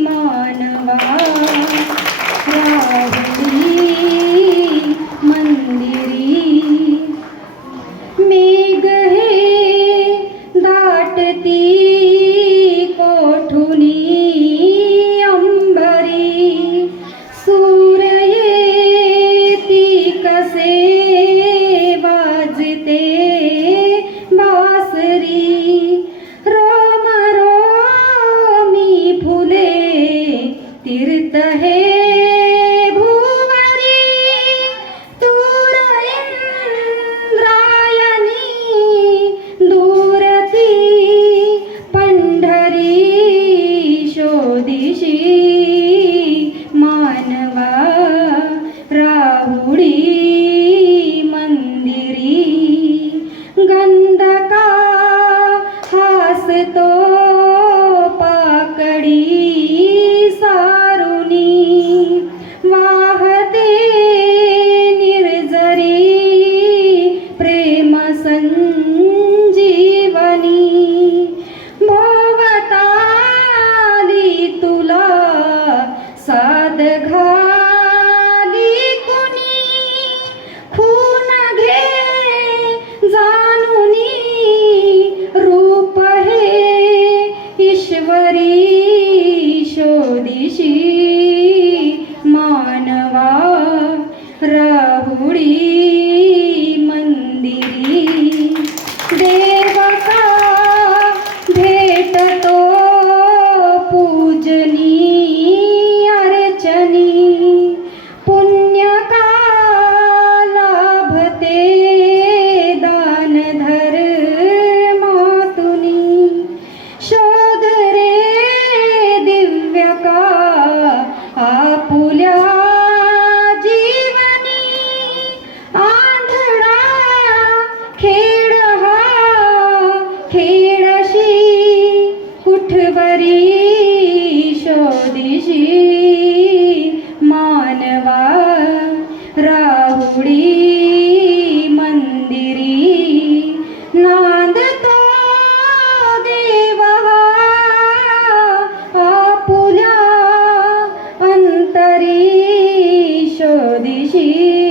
मानवा। राहुली मंदिरी। मेघ हे दाटती कोठुनी अंबरी। सूर्य येती कसे वाजते बासरी। तीर्थ हे भुवरी तूर दूरती पंढरी। शोधिशी मानवा राहुडी मंदिरी। गंधका हासतो मंदिरी देवका भेटतो पूजनी अर्चनी पुण्यका लाभते दान रे दिव्यका आपुल्या शोधिशी मानवा राहुडी मंदिरी नांदतो देवा हा आपुल्या अंतरी शोधिशी